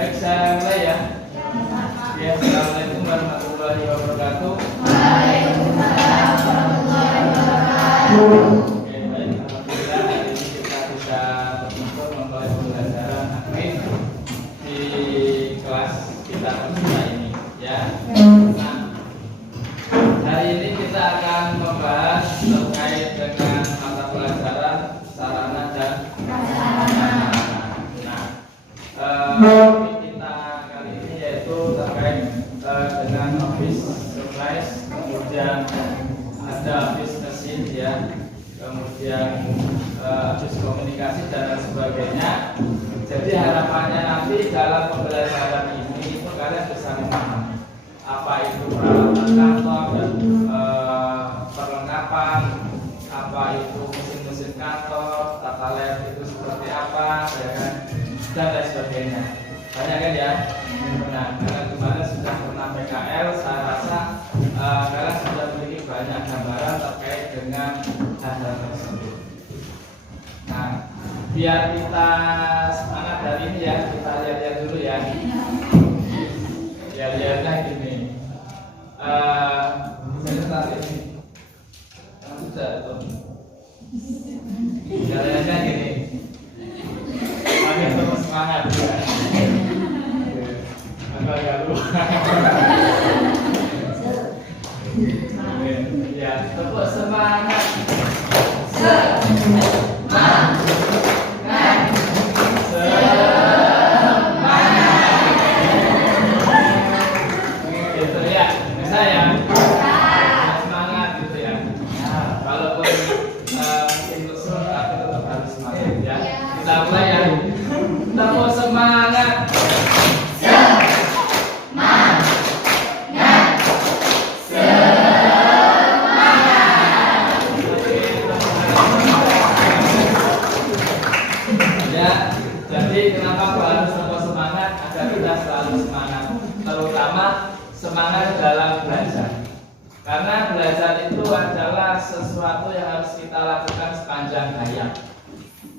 Baik, saya mulai ya. Ya, assalamualaikum warahmatullahi wabarakatuh. Waalaikumsalam warahmatullahi wabarakatuh. Oke, baik. Alhamdulillah hari ini kita bisa berkumpul memulai pembelajaran akhir di kelas kita bersama ini, ya. Nah, hari ini kita akan membahas terkait dengan mata pelajaran sarana dan prasarana. Topik kita kali ini yaitu terkait dengan office supplies, kemudian ada office mesin ya, kemudian office komunikasi dan lain sebagainya. Jadi harapannya nanti dalam pembelajaran ini itu kalian bisa memahami apa itu peralatan kantor dan perlengkapan, apa itu mesin-mesin kantor, tata layout itu seperti apa, ya kan? Dan lain sebagainya. Banyak kan ya? Nah, karena kemarin sudah pernah PKL, saya rasa kalian sudah memiliki banyak gambaran terkait dengan hal-hal tersebut. Nah, biar kita semangat hari ini ya, kita lihat-lihat dulu ya. Lihat-lihatnya gini. Sebentar ini. Sudah tuh. Lihat-lihatnya gini. Agak terus semangat ya. Agak lupa. Ya, tepuk semangat. Semangat. Gitu ya. Bisa ya. Semangat gitu ya. Walaupun mungkin usul tapi tetap harus semangat ya. Kita mulai ya. Tepuk semangat. Semangat dalam belajar, karena belajar itu adalah sesuatu yang harus kita lakukan sepanjang hayat.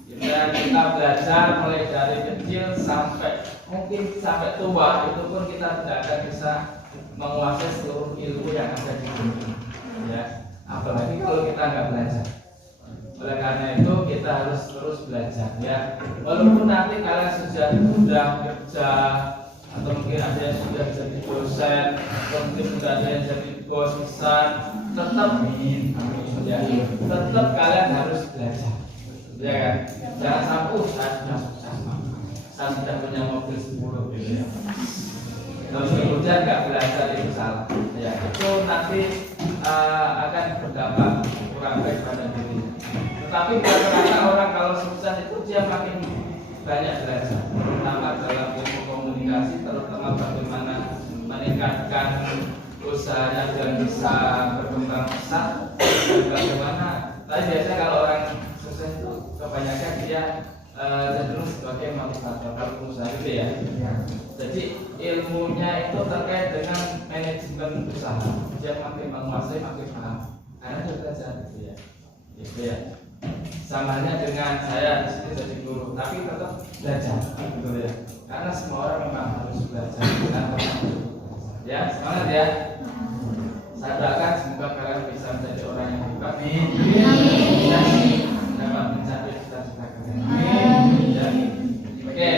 Dan kita belajar mulai dari kecil sampai mungkin sampai tua, itu pun kita tidak akan bisa menguasai seluruh ilmu yang ada di dunia, ya. Apalagi kalau kita nggak belajar. Oleh karena itu kita harus terus belajar, ya. Walaupun nanti kalian sudah kerja, atau mungkin ada yang sudah jadi dosen, atau mungkin sudah ada yang jadi bos besar, tetap ya, tetap kalian harus belajar, ya kan? Jangan sampai saya sudah punya mobil 10 gitu ya. Kalau kemudian nggak belajar itu salah, ya itu nanti akan berdampak kurang baik pada dirinya. Tetapi rata-rata orang kalau sukses itu dia makin banyak belajar, terutama dalam ilmu komunikasi, terutama bagaimana meningkatkan usahanya dan bisa berkembang pesat, dan bagaimana. Tapi biasanya kalau orang sukses itu kebanyakan dia cenderung sebagai motivator kalau usaha itu ya. Jadi ilmunya itu terkait dengan manajemen usaha. Dia makin menguasai, makin paham karena dia belajar gitu ya. Gitu ya. Sama halnya dengan saya di sini jadi guru, tapi tetap belajar, gitu ya. Karena semua orang memang harus belajar, bukan ya, semangat ya. Saya doakan semoga kalian bisa menjadi orang yang hebat, dan dapat mencapai cita-cita kalian. Ya. Oke,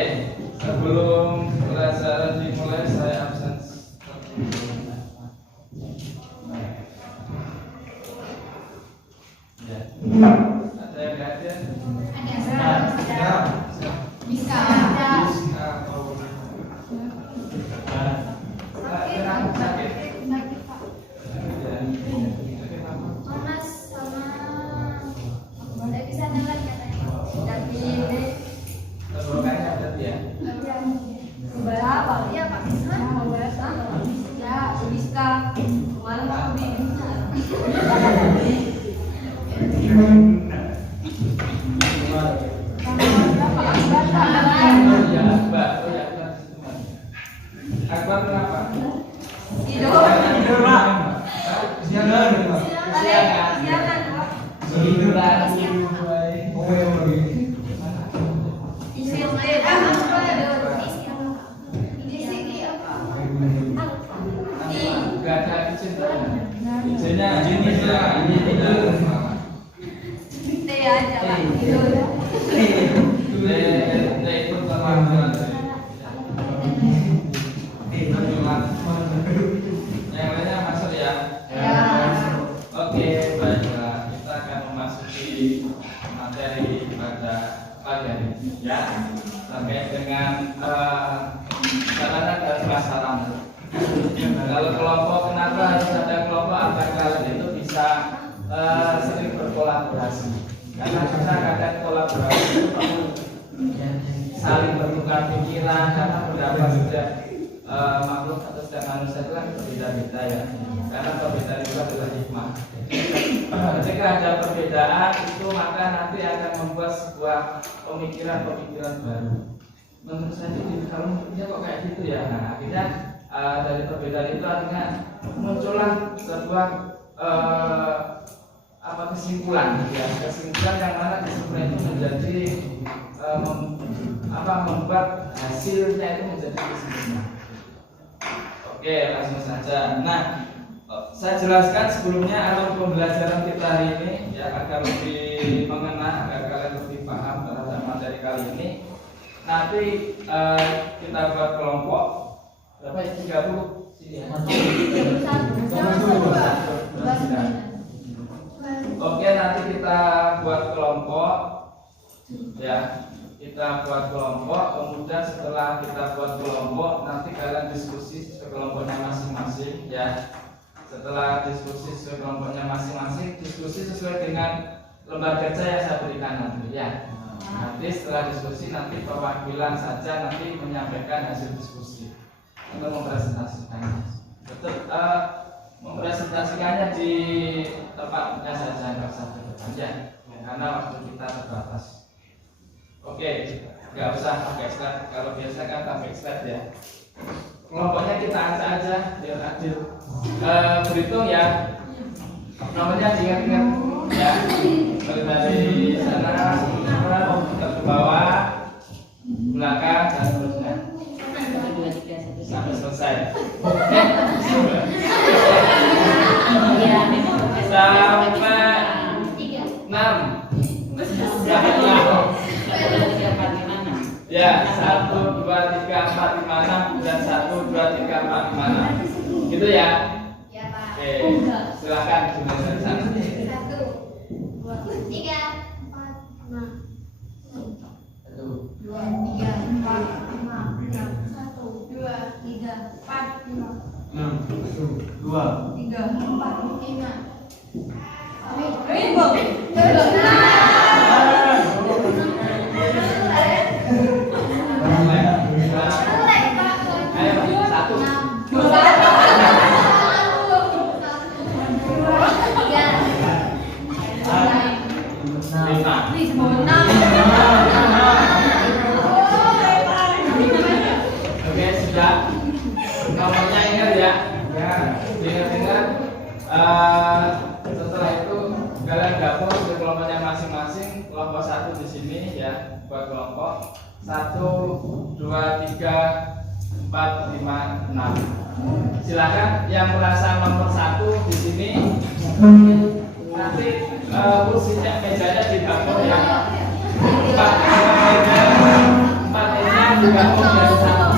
sebelum pelajaran dimulai saya absen. Ya. Akbar kenapa? Tidur. Tidur, Pak. Siangan, Pak. Siangan, Pak. Tidur lagi. Oh, ya, lagi. Istirahat. J-nya J-nya ya, ini tidak salah. T aja Pak. T itu terlambat. Yang lainnya masuk ya. Oke, baiklah. Kita akan memasuki materi pada pagi hari ini, ya, terkait dengan sarana dan prasarana. Kalau kelompok, kenapa harus ada kelompok agar kalian itu bisa sering berkolaborasi? Karena kita kadang kolaborasi itu perlu saling bertukar pikiran, karena pendapat sudah makhluk atau setiap manusia itu kan berbeda-beda ya. Karena perbedaan itu adalah hikmah. Ketika ada perbedaan itu maka nanti akan membuat sebuah pemikiran-pemikiran baru. Menurut saya ini kalau mikirnya kok kayak gitu ya. Nah, akhirnya dari perbedaan itu akhirnya muncullah sebuah kesimpulan gitu ya. Kesimpulan yang mana kesimpulan itu menjadi membuat hasilnya itu menjadi kesimpulan. Oke, langsung saja. Nah, saya jelaskan sebelumnya alur pembelajaran kita hari ini ya, agar lebih mengena, agar kalian lebih paham terhadap materi kali ini. Nanti kita buat kelompok berapa ya? 30 sini ya. Oke, nanti kita buat kelompok ya. Kita buat kelompok, kemudian setelah kita buat kelompok nanti kalian diskusi sesuai kelompoknya masing-masing ya. Setelah diskusi sesuai kelompoknya masing-masing, diskusi sesuai dengan lembar kerja yang saya berikan nanti ya. Nanti setelah diskusi nanti perwakilan saja nanti menyampaikan hasil diskusi atau mempresentasikannya. Betul, mempresentasikannya di tempatnya saja, nggak usah di depan ya, karena waktu kita terbatas. Oke, nggak usah pakai slide. Kalau biasa kan pakai slide ya. Kelompoknya kita acak aja biar adil. Berhitung ya. Nomornya diingat-ingat ya. Dari sana ke bawah, belakang dan seterusnya sampai selesai. Sampai 6. Ya, 1, 2, 3, 4, 5, 6 dan 1, 2, 3, 4, 5, 6. Gitu ya? Ya Pak. Oke, silakan dimulai dari sana. 1, 2, 3, 4, 5. 1, 2, 3, 4, 5, 6. 1, 2, 3, 4, 5. 6, 2, 3, 4, 5. Ayo, 1. Oke, sudah. Nomornya ingat ya. Ingat-ingat. Setelah itu kalian gabung ke kelompoknya masing-masing. Kelompok 1 di sini ya, buat kelompok 1, 2, 3, 4, 5, 6. Silakan yang merasa nomor 1 di sini nanti kursinya mejanya digabung ya. 4 ini digabung jadi 1.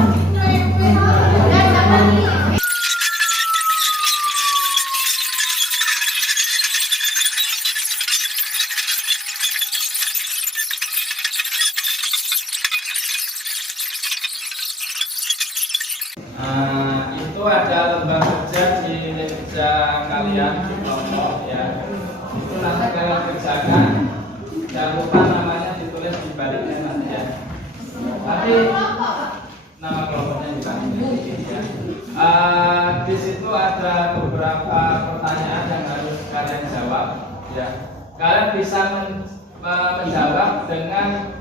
Itu ada lembar kerja di meja kalian di kelompok ya. Itu nanti kalian kerjakan. Jangan lupa namanya ditulis di baliknya nanti ya. Tapi nama kelompoknya juga ya. Di situ ada beberapa pertanyaan yang harus kalian jawab ya. Kalian bisa menjawab dengan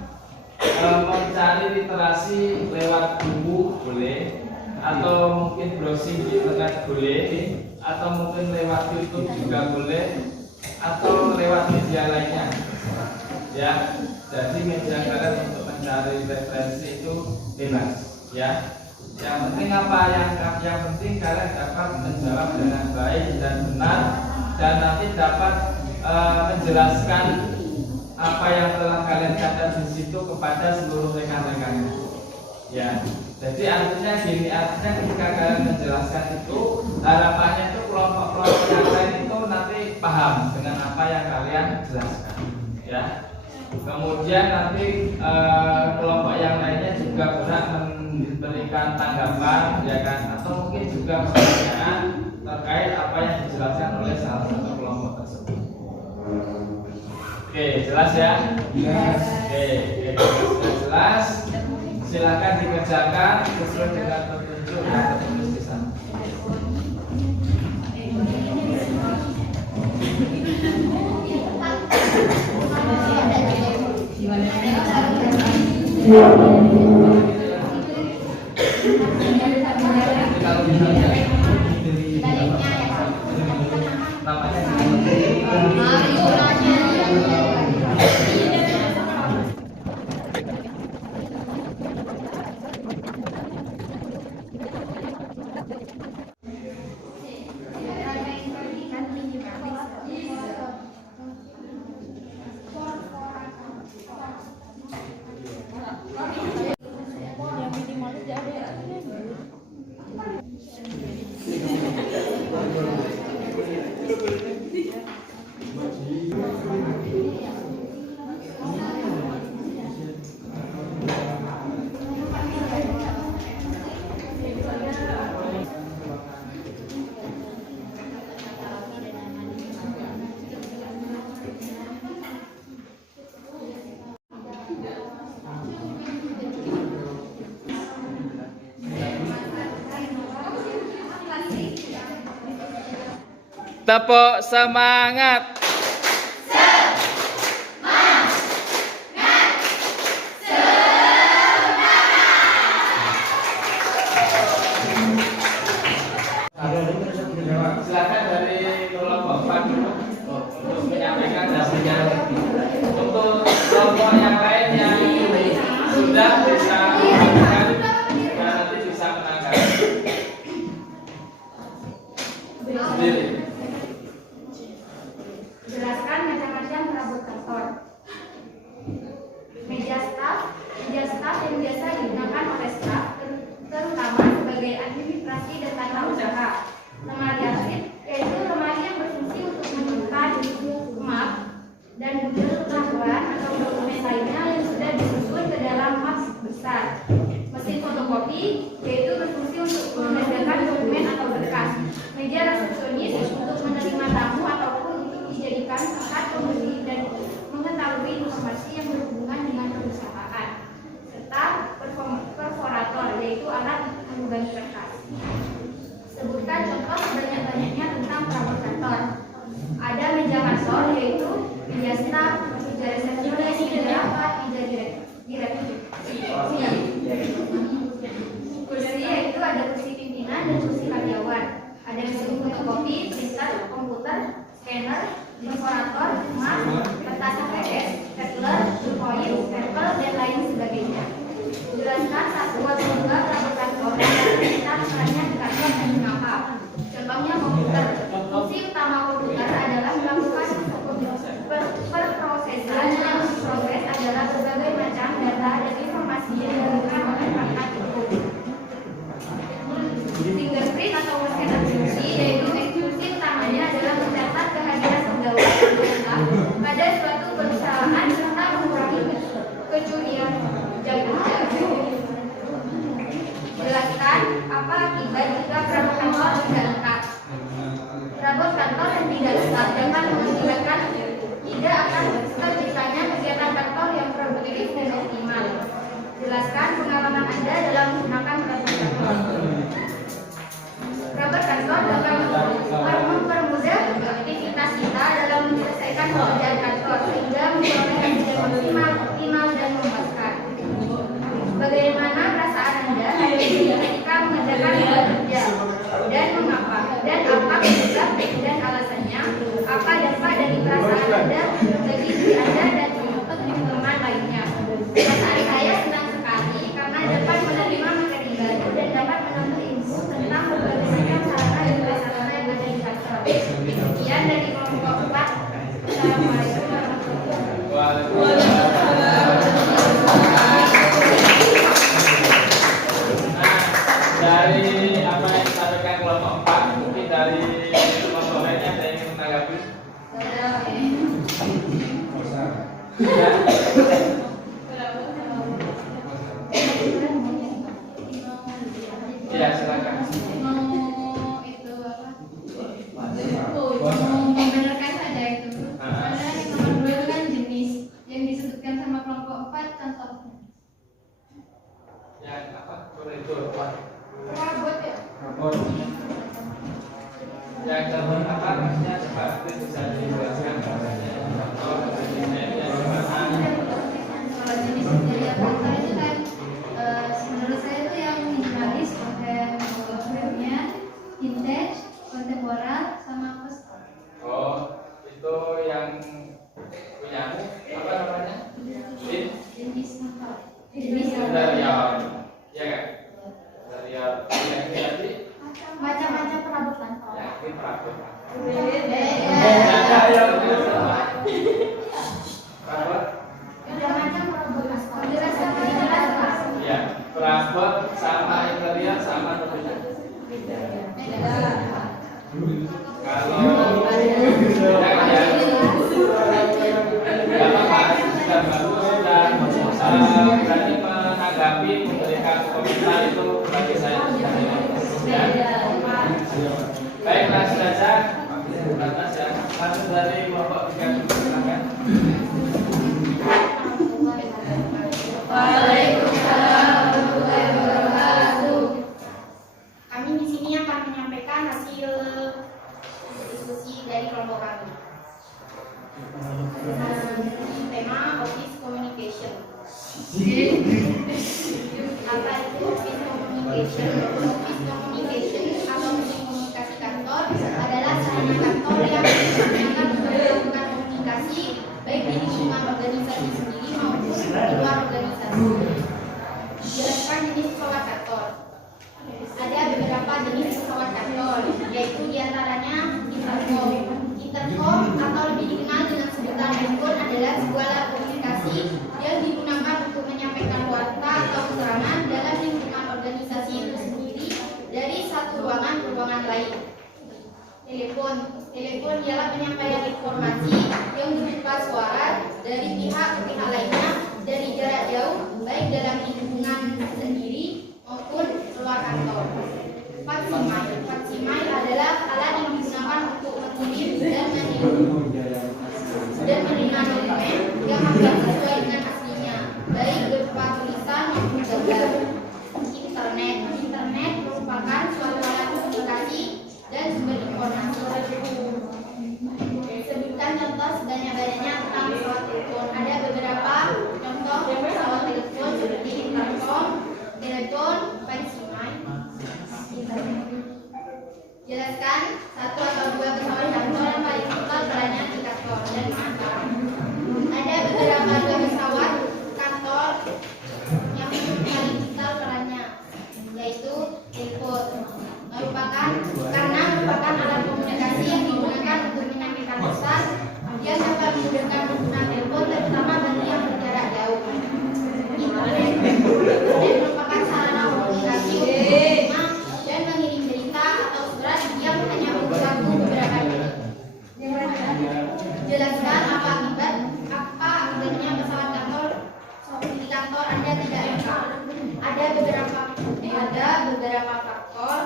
mencari literasi lewat buku boleh, atau mungkin browsing di internet boleh, atau mungkin lewat YouTube juga boleh, atau lewat media lainnya ya. Jadi media kalian untuk mencari referensi itu bebas ya. Yang penting apa? Yang penting kalian dapat menjawab dengan baik dan benar dan nanti dapat menjelaskan apa yang telah kalian catat di situ kepada seluruh rekan-rekannya. Ya, jadi artinya gini, artinya ketika kalian menjelaskan itu, harapannya itu kelompok-kelompok yang lain itu nanti paham dengan apa yang kalian jelaskan. Ya, kemudian nanti kelompok yang lainnya juga berhak memberikan tanggapan, ya kan, atau mungkin juga pertanyaan terkait apa yang dijelaskan oleh salah satu kelompok tersebut. Oke, jelas ya? Oke, sudah jelas. Silakan dikerjakan sesuai dengan petunjuk yang tertulis di sana. Tepuk semangat. Silakan dari kelompok Pak dulu untuk menyampaikan hasilnya. Untuk kelompok yang lain yang sudah bisa menyampaikan, nanti bisa menanggapi sendiri. Jelaskan macam-macam perabot kantor. Meja staf yang biasa digunakan oleh staf, terutama sebagai administrasi dan tata usaha. Lemari arsip, yaitu lemari yang berfungsi untuk menyimpan map dan buku pengetahuan atau dokumen lainnya yang sudah disusun ke dalam map besar. Mesin fotokopi, yaitu berfungsi untuk menandakan dokumen atau berkas. Meja resepsionis untuk menerima tamu ataupun untuk dijadikan tempat pembeli dan mengetahui informasi yang berhubungan dengan perusahaan. Serta perforator, yaitu alat mengubah kertas. Sebutkan contoh sebanyak-banyaknya tentang perabot kantor. Ada meja kantor, yaitu meja staf, meja resepsionis, meja rapat, meja direktur. Kursi, yaitu ada kursi pimpinan dan kursi karyawan. Ada mesin fotokopi, printer, komputer, scanner, perforator, map, kertas HPS, stapler, koin, stempel, dan lain sebagainya. Jelaskan satuan kedua perabot kantor dan kita perannya di kantor dan mengapa. Contohnya komputer. Fungsi utama komputer adalah melakukan perprosesan. Yang diproses adalah berbagai macam data dan informasi yang diberikan oleh perangkat itu. Fingerprint atau mesin eksekusi, yaitu eksekusi utamanya adalah mencatat kehadiran pegawai anggota pada suatu perusahaan serta mengurangi kecurian jaga. Jelaskan apa akibat jika perabot kantor tidak lengkap. Perabot kantor yang tidak lengkap dapat mengakibatkan tidak akan terciptanya kegiatan kantor yang produktif dan optimal. Jelaskan pengalaman Anda dalam menggunakan perabot kantor. Perabot kantor dapat mempermudah aktivitas kita dalam menyelesaikan pekerjaan kantor sehingga memperoleh hasil maksimal, optimal, dan memuaskan. Bagaimana perasaan Anda ketika mengerjakan kerja dan mengapa dan apa penyebab dan alasannya, apa dampak dari perasaan Anda bagi diri Anda dan teman-teman lainnya. Perasaan saya senang sekali karena dapat menerima Ya, silakan. Mau itu apa? Mau membenarkan saja itu. Karena yang nomor 2 itu kan jenis yang disebutkan sama kelompok 4 contohnya. Yang apa? Koridor. Perabot ya. Rapor. Yang terber apa maksudnya coba bisa dijelaskan katanya. Contoh desainnya gimana? Kalau jenis dari Avanza itu kan menurut saya itu yang minimalis, kontemporernya, vintage, kontemporer, sama custom. Oh, itu yang punyamu apa namanya? Jenis apa? Jenis Imperial. Ya kan? Imperial. Yang ini tadi macam-macam perabot kantor. yang ini perabot. Beda. Ya, perabot. Beda macam perabot kantor. Jelas apa jelas Pak? Ya, perabot sama imperial sama tentunya. Kalau ya apa sudah bagus dan berani menanggapi memberikan komentar itu bagi saya sudah ya. Baik Mas Raja, atas ya langsung dari kelompok 3 silakan. Waalaikumsalam warahmatullahi wabarakatuh. Kami di sini akan menyampaikan hasil diskusi dari kelompok kami. Tema Office Communication. Apa itu Office Communication? Office Communication atau komunikasi kantor adalah sarana kantor yang digunakan untuk melakukan komunikasi baik di lingkungan organisasi sendiri maupun di luar organisasi. Jelaskan jenis pesawat kantor. Ada beberapa jenis pesawat kantor, yaitu diantaranya intercom. Intercom atau lebih dikenal dengan sebutan handphone adalah sebuah alat komunikasi yang digunakan untuk menyampaikan warta atau keterangan dalam lingkungan organisasi itu sendiri dari satu ruangan ke ruangan lain. Telepon. Telepon ialah penyampaian informasi yang berupa suara dari pihak ke pihak lainnya dari jarak jauh, baik dalam lingkungan sendiri maupun luar kantor. Faksimiles. Faksimiles adalah alat yang digunakan untuk menulis dan menerima dokumen yang hampir sesuai dengan aslinya, baik berupa tulisan maupun gambar. Internet. Internet merupakan suatu alat komunikasi dan sumber informasi. Sebutkan contoh sebanyak-banyaknya tentang pesawat telepon. Ada beberapa contoh pesawat telepon seperti intercom, telepon, faksimiles, internet. Jelaskan satu atau dua pesawat kantor yang paling total perannya di kantor dan mengapa. Ada beberapa pesawat kantor yang paling vital perannya, yaitu telepon. Merupakan alat komunikasi yang digunakan untuk menyampaikan pesan yang dapat memudahkan pengguna telepon, terutama bagi yang berjarak jauh. Internet merupakan sarana komunikasi untuk menerima dan mengirim berita atau surat yang hanya butuh waktu beberapa detik. Jelaskan apa akibatnya pesawat kantor di kantor Anda tidak lengkap. Ada beberapa faktor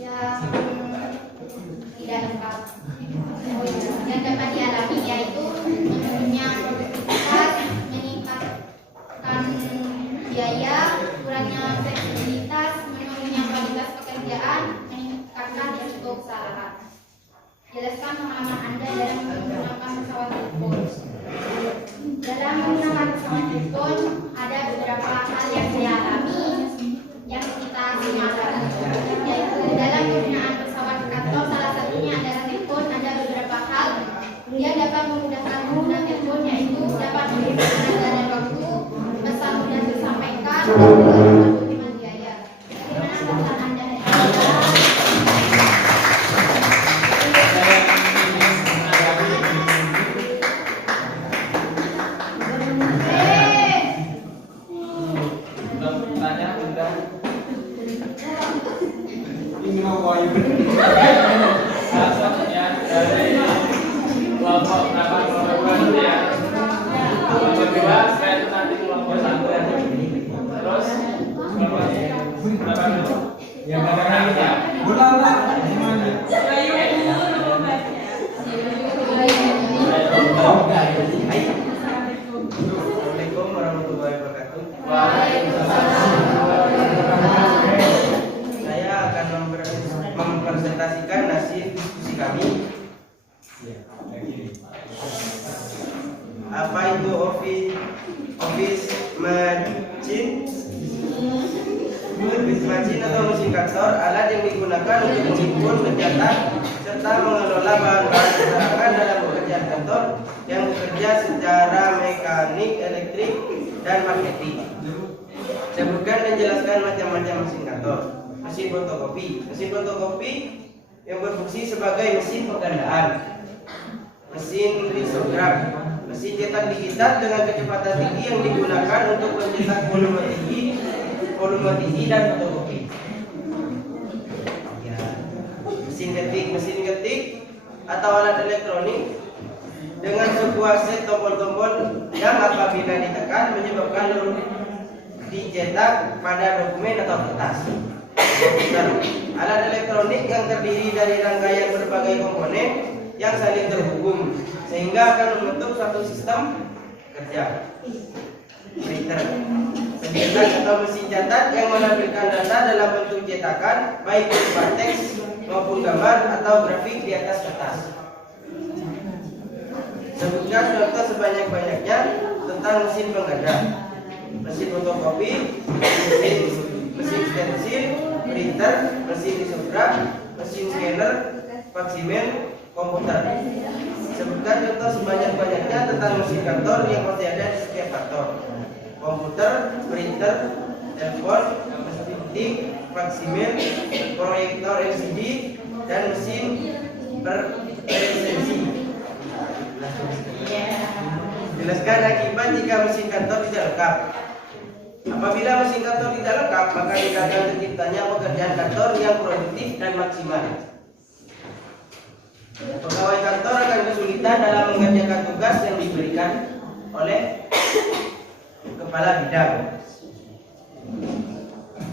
yang tidak lengkap yang dapat dialami, yaitu menurunnya produktivitas, meningkatkan biaya, kurangnya fleksibilitas, menurunnya kualitas pekerjaan, meningkatkan risiko kesalahan. Jelaskan pengalaman Anda dalam menggunakan pesawat telepon. Dalam menggunakan pesawat telepon, ada beberapa hal yang saya alami yang kita simakkan, yaitu dalam penggunaan pesawat kantor, salah satunya adalah telepon. Ada beberapa hal yang dapat memudahkan pengguna telepon, yaitu dapat memberikan tenaga dan waktu, pesan mudah tersampaikan, dan juga menghemat biaya. Bagaimana perasaan Anda? Ini mau kau Langsung ya dari kelompok berapa kelompok 2 ya. Kelompok 2 saya itu nanti kelompok 1 ya. Terus kelompok Berapa dulu? Ya, kadang-kadang kita ulang lah. Assalamualaikum warahmatullahi wabarakatuh. Saya akan mempresentasikan hasil diskusi kami. Apa itu office machine? Office machine atau mesin kantor, alat yang digunakan untuk menghimpun, mencetak, serta mengelola bahan-bahan peralatan dalam pekerjaan kantor yang bekerja secara mekanik, elektrik, dan magnetik. Sebutkan dan jelaskan macam-macam mesin kantor. Mesin fotokopi. Mesin fotokopi yang berfungsi sebagai mesin penggandaan. Mesin risograf. Mesin cetak digital dengan kecepatan tinggi yang digunakan untuk mencetak volume tinggi dan fotokopi. Ya. Mesin ketik atau alat elektronik dengan sebuah set tombol-tombol yang apabila ditekan menyebabkan huruf dicetak pada dokumen atau kertas. Alat elektronik yang terdiri dari rangkaian berbagai komponen yang saling terhubung sehingga akan membentuk satu sistem kerja. Printer, pencetak atau mesin catat yang menampilkan data dalam bentuk cetakan baik berupa teks maupun gambar atau grafik di atas kertas. Sebutkan contoh sebanyak-banyaknya tentang mesin penggadah, mesin fotokopi, mesin stensil, printer, mesin risograf, mesin scanner, faksimen, komputer. Sebutkan contoh sebanyak-banyaknya tentang mesin kantor yang pasti ada di setiap kantor: komputer, printer, telepon, mesin ketik, faksimen, proyektor LCD, dan mesin berpresensi. Jelaskan akibat jika mesin kantor tidak lengkap. Apabila mesin kantor tidak lengkap, maka dikatakan terciptanya pekerjaan kantor yang produktif dan maksimal. Pegawai kantor akan kesulitan dalam mengerjakan tugas yang diberikan oleh kepala bidang.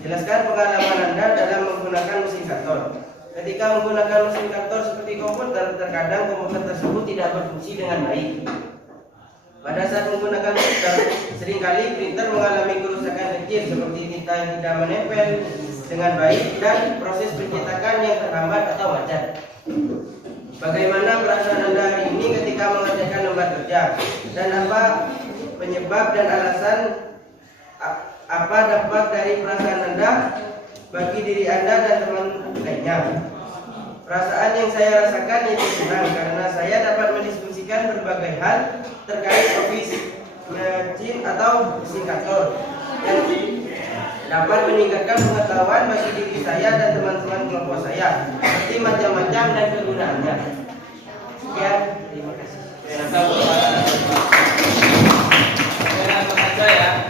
Jelaskan pengalaman Anda dalam menggunakan mesin kantor. Ketika menggunakan mesin kantor seperti komputer, terkadang komputer tersebut tidak berfungsi dengan baik. Pada saat menggunakan printer, seringkali printer mengalami kerusakan kecil seperti tinta yang tidak menempel dengan baik dan proses pencetakan yang terhambat atau macet. Bagaimana perasaan Anda hari ini ketika mengerjakan lembar kerja? Dan apa penyebab dan alasan apa dampak dari perasaan Anda bagi diri Anda dan teman lainnya? Perasaan yang saya rasakan itu senang karena saya dapat mendiskusikan berbagai hal terkait office machine atau mesin kantor yang dapat meningkatkan pengetahuan bagi diri saya dan teman-teman kelompok saya seperti macam-macam dan kegunaannya. Sekian, terima kasih. Langsung saja ya.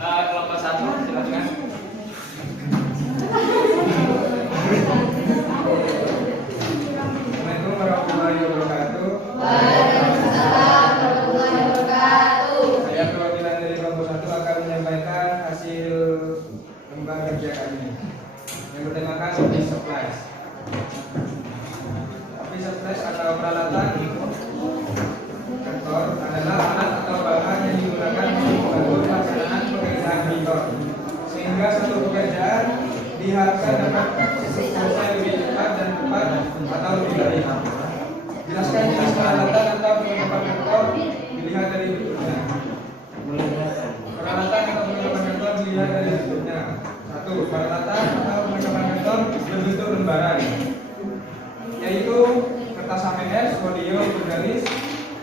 Kelompok 1 silakan. Assalamualaikum warahmatullahi wabarakatuh. Waalaikumsalam warahmatullahi wabarakatuh. Saya perwakilan dari kelompok 1 akan menyampaikan hasil lembar kerja kami yang bertemakan office supplies. Office supplies atau peralatan kantor adalah alat atau bahan yang digunakan untuk membantu pelaksanaan pekerjaan kantor, sehingga satu pekerjaan diharapkan dapat selesai lebih cepat dan tepat atau lebih baik. Jelaskan jenis peralatan atau perlengkapan kantor dilihat dari berikutnya. Peralatan atau perlengkapan kantor dilihat dari berikutnya. 1. Peralatan atau perlengkapan kantor berbentuk lembaran, yaitu kertas HPS, folio, bergaris,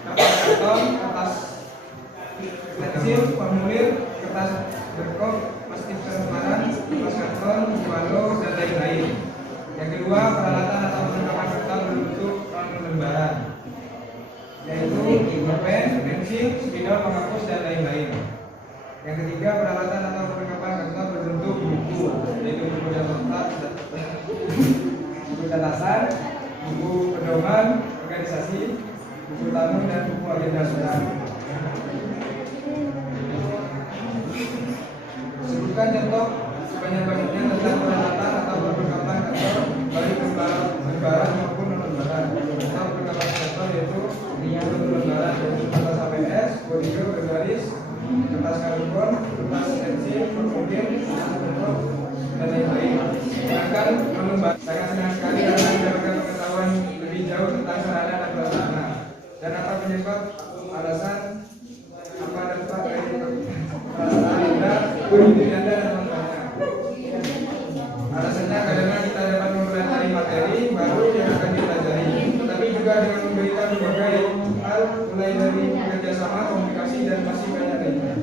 kertas karton, kertas stensil, formulir, kertas berkop, plastik transparan, kertas karton, bualo, dan lain-lain. Yang kedua, peralatan atau perlengkapan kantor berbentuk lembaran, yaitu pulpen, pensil, spidol, penghapus, dan lain-lain. Yang ketiga, peralatan atau perlengkapan kantor berbentuk buku, yaitu buku catatan, buku pedoman organisasi, buku tamu, dan buku agenda saudara. Sebutkan contoh sebanyak-banyaknya tentang peralatan atau perlengkapan kantor baik lembaran maupun non lembaran. Tentang perlengkapan kantor yaitu untuk lembaran yaitu kertas APS, folio berbaris, kertas karbon, kertas pensil, formulir, bentuk dan lain-lain. Sedangkan non lembaran sangat senang sekali karena mendapatkan pengetahuan lebih jauh tentang sarana dan prasarana dan apa penyebab alasan apa dampak dari perasaan Anda, diri Anda dan teman-temannya. Alasannya karena kita dapat mempelajari materi baru yang akan dipelajari, tapi juga dengan memberikan berbagai hal mulai dari kerjasama, komunikasi dan masih banyak lainnya.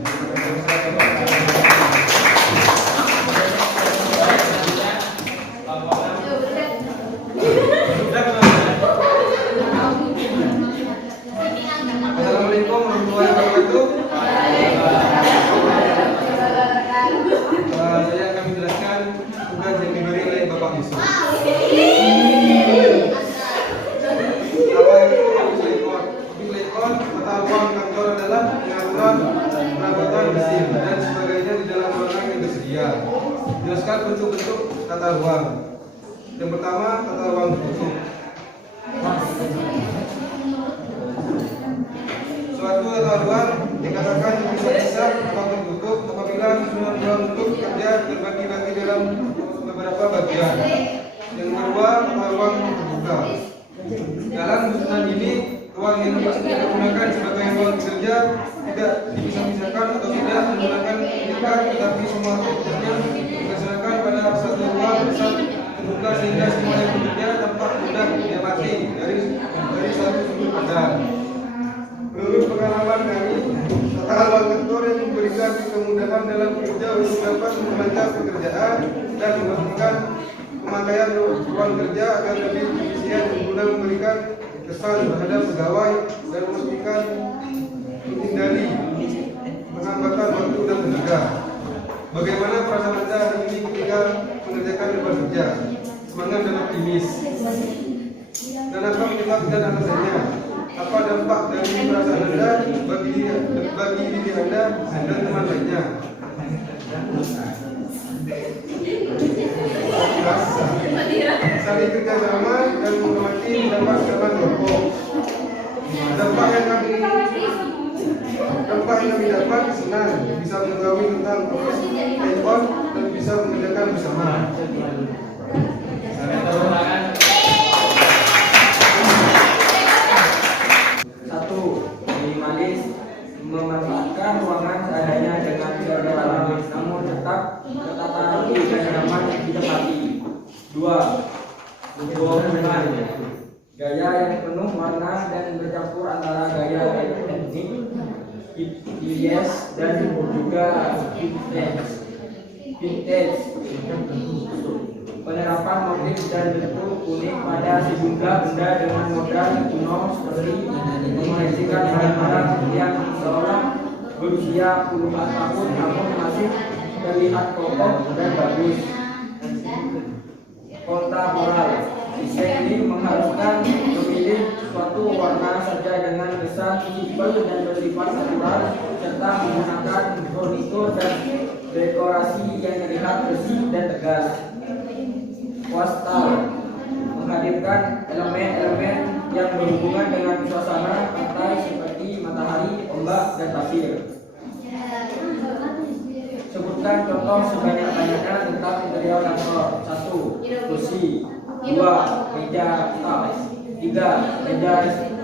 Assalamualaikum warahmatullahi wabarakatuh. Saya akan menjelaskan tugas yang diberi oleh Bapak Yusuf. Apa itu office layout? Office layout tata ruang kantor adalah pengaturan perabotan mesin dan sebagainya di dalam ruangan yang tersedia. Jelaskan bentuk-bentuk tata ruang. Yang pertama, tata ruang tertutup. Suatu tata ruang dikatakan bisa atau tertutup apabila susunan ruang untuk kerja terbagi-bagi dalam beberapa bagian. Yang kedua, tata ruang terbuka. Dalam susunan ini, ruang yang digunakan sebagai ruang kerja tidak dipisah-pisahkan atau tidak menggunakan tingkat, tetapi semua kerjanya dilaksanakan pada satu ruang besar terbuka sehingga semua yang bekerja tampak mudah diamati dari satu sudut pandang. Menurut pengalaman kami, tata ruang kantor yang memberikan kemudahan dalam bekerja untuk dapat memperlancar pekerjaan dan mengembangkan pemakaian ruang kerja agar lebih efisien guna memberikan kesan terhadap pegawai dan memastikan menghindari penghambatan waktu dan tenaga. Bagaimana perasaan Anda hari ini ketika mengerjakan lebar kerja? Semangat dan optimis. Dan apa penyebab dan alasannya? Apa dampak dari perasaan Anda bagi diri Anda dan teman lainnya? Saling kerjasama dan menghormati dapat zaman kelompok. Dampak yang kami dapat senang, bisa mengetahui tentang proses layout dan bisa mengerjakan bersama. Minimalis memanfaatkan ruangan seadanya dengan keterangan namun tetap tertata rapi dan nyaman ditempati. 2. Hubungan gaya yang penuh warna dan bercampur antara gaya etnik, IDS dan juga vintage. Penerapan motif dan bentuk unik pada sejumlah benda dengan modal kuno seperti menghasilkan barang-barang yang seolah berusia puluhan tahun namun masih terlihat kokoh dan bagus. Kontemporer. Desain ini mengharuskan memilih suatu warna saja dengan kesan simpel dan bersifat natural serta menggunakan furnitur dan dekorasi yang terlihat bersih dan tegas. Wastal menghadirkan elemen-elemen yang berhubungan dengan suasana pantai seperti matahari, ombak, dan pasir. Sebutkan contoh sebanyak-banyaknya tentang interior kantor. 1. Kursi. 2. Meja staff. 3. Meja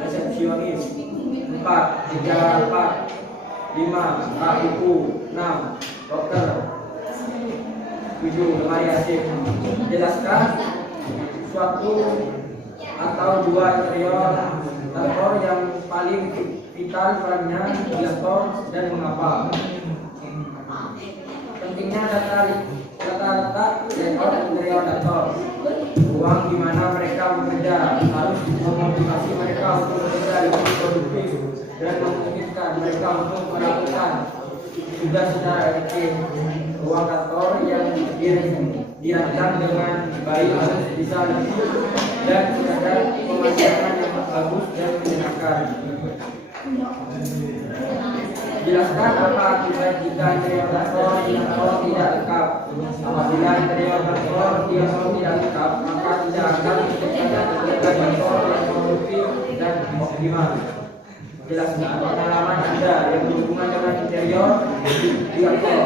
resepsionis. 4. Meja rapat. 5. Rak buku. 6. Loker. 7. Lemari arsip. Jelaskan suatu atau dua interior kantor yang paling vital perannya di kantor dan mengapa. Pentingnya data letak layout interior kantor. Ruang di mana mereka bekerja harus memotivasi mereka untuk bekerja lebih produktif dan memungkinkan mereka untuk melakukan tugas secara efektif. Ruang kantor yang dirancang dengan baik harus bisa lebih dan sekadar pemandangan yang bagus dan menyenangkan. Jelaskan apa akibat jika interior kantor tidak lengkap. lengkap. Apabila interior kantor dirasa tidak lengkap, maka tidak akan ada kantor yang produktif dan optimal. Jelaskan pengalaman Anda yang berhubungan dengan interior di kantor.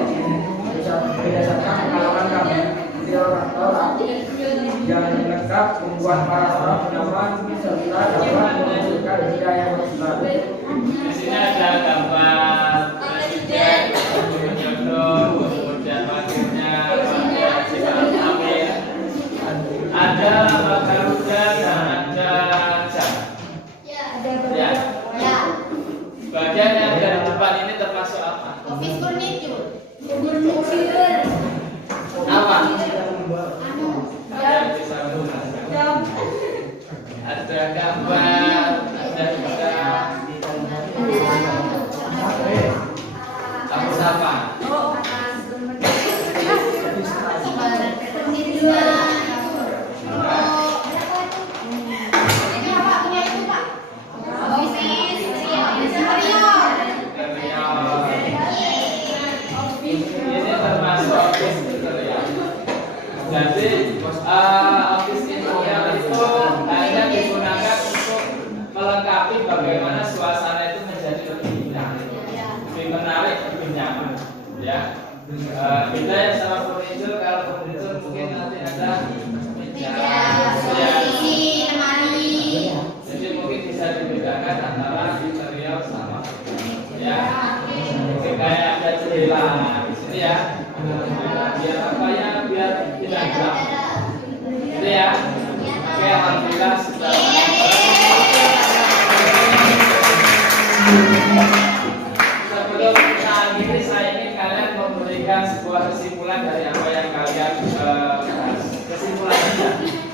Berdasarkan pengalaman kami, interior kantor yang lengkap membuat para orang pendapat serta dapat menghasilkan kerja yang maksimal. Di sini ada gambar presiden, penyodor, kemudian wakilnya, Amin. Ada Garuda dan ada jam. Ya. Bagian yang ada di depan ini termasuk apa? Office furniture. Apa? Anu. Yang bisa menggunakan. Ada gambar, ada juga apa? Ini termasuk office interior. Jadi office interior itu hanya digunakan untuk melengkapi bagaimana suasana itu menjadi lebih nyaman, lebih menarik, lebih nyaman. Ya, beda yang sama furniture. Kalau furniture mungkin nanti ada meja, jadi mungkin bisa dibedakan antara interior sama furniture. Ya, mungkin kayak ada jendela di sini ya. Biar apa ya? Biar tidak gelap. Itu ya. Oke, alhamdulillah sudah. Sebelum kita akhiri, saya ingin kalian memberikan sebuah kesimpulan dari apa yang kalian bahas. Kesimpulan aja.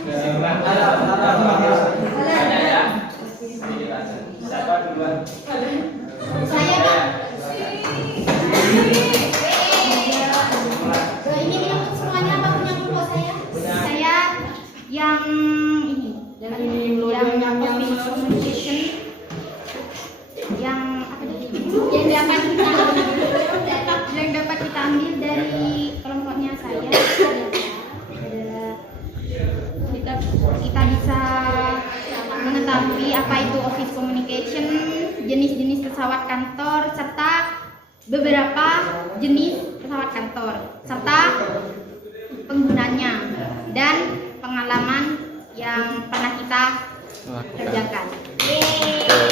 Kesimpulan banyak ya. Sedikit aja. Siapa duluan? Saya Pak. Ini menyangkut semuanya apa punya kelompok saya? Saya yang ini yang office communication yang apa tadi? Yang dapat kita ambil dari kelompoknya saya adalah kita bisa mengetahui apa itu office communication, jenis-jenis pesawat kantor, serta beberapa jenis pesawat kantor, serta penggunanya dan pengalaman yang pernah kita kerjakan.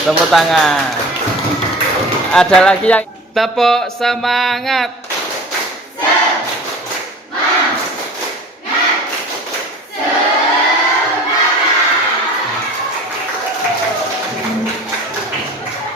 Tepuk tangan. Ada lagi yang tepuk semangat.